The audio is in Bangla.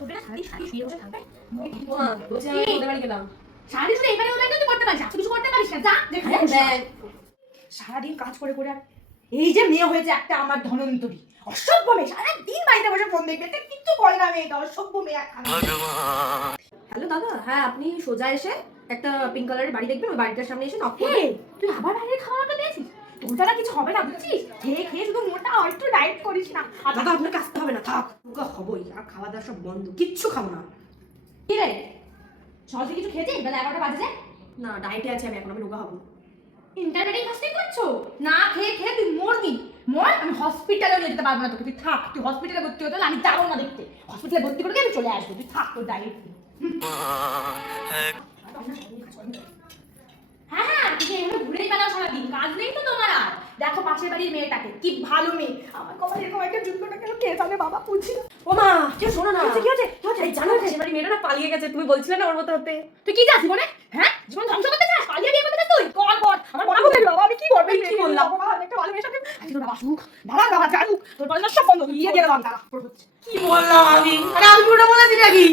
করবে না, সারাদিন শাড়ি শুয়ে বসে থাকবে। বলছি আমি ওদের বাড়ি গেলাম। সারাদিন শুধু এখানে ওদের তুই করতে পারিস, কিছু করতে পারিস না, যা যেখানে দেখ সারাদিন কাজ করে করে এই যে মেয়ে হয়েছে একটা আমার ধনন্তরী অসভ্য মেয়ে, সারাদিন বাড়িতে বসে ফোন দেখবে, এটা কিচ্ছু করে না মেয়েটা, অসভ্য মেয়ে। হ্যালো দাদা, হ্যাঁ আপনি সোজা এসে একটা পিঙ্ক কালারের বাড়ি দেখবেন, ওই বাড়িটার সামনে এসে নক হে, করবেন। তুই আবার বাইরের খাবার অর্ডার দিয়েছিস? তোর দ্বারা কিছু হবে না বুঝছিস, খেয়ে খেয়ে শুধু মোটা হয়, একটু ডায়েট করিস না। আর দাদা আপনাকে আসতে হবে না, থাক রোগা হবই, আর খাওয়া দাওয়া সব বন্ধ, কিচ্ছু খাবো না। কি রে, সহজে কিছু খেয়েছিস? বেলা 11টা বাজে যায়। না ডায়েটে আছি আমি, এখন আমি রোগা হবো। ইন্টারনেটেই ফাস্টিং করছো? না খেয়ে খেয়ে তুই মরবি, মর। আমি হসপিটালে নিয়ে যেতে পারবো না তোকে, তুই থাক। তুই হসপিটালে ভর্তি হতে হলে আমি যাবো না দেখতে, হসপিটালে ভর্তি করে আমি চলে আসবো, তুই থাক তোর ডায়েট। হ্যাঁ হ্যাঁ, তুমি এভাবে ঘুরেই বেড়াও সারাদিন, কাজ নেই তো তোমার আর। দেখো পাশের বাড়ির মেয়েটাকে, কি ভালো মেয়ে, আমার কপালে এরকম একটা যুদ্ধটা কেন কে জানে বাবা, বুঝি না। ও মা কেউ শোনো না, কি হচ্ছে কি হচ্ছে? এই জানো পাশের বাড়ির মেয়েটা না পালিয়ে গেছে, তুমি বলছিলে না ওর মতো হতে। তুই কি চাস জীবনে? হ্যাঁ, জীবন ধ্বংস করতে চাস? পালিয়ে বিয়ে করতে চাস তুই? কর কর, আমার মনে বলতে বাবা, আমি কি করব? কি বললাম? বাবা, একটা ভালো মেয়ের সাথে আজকে তোর বাবা সুখ, দাঁড়া বাবা জানুক, তোর বাবা সব বন্ধ, ইয়ে দিয়ে দাও, দাঁড়া। কি বললাম আমি? আরে আমি পুরোটা বলেছি নাকি?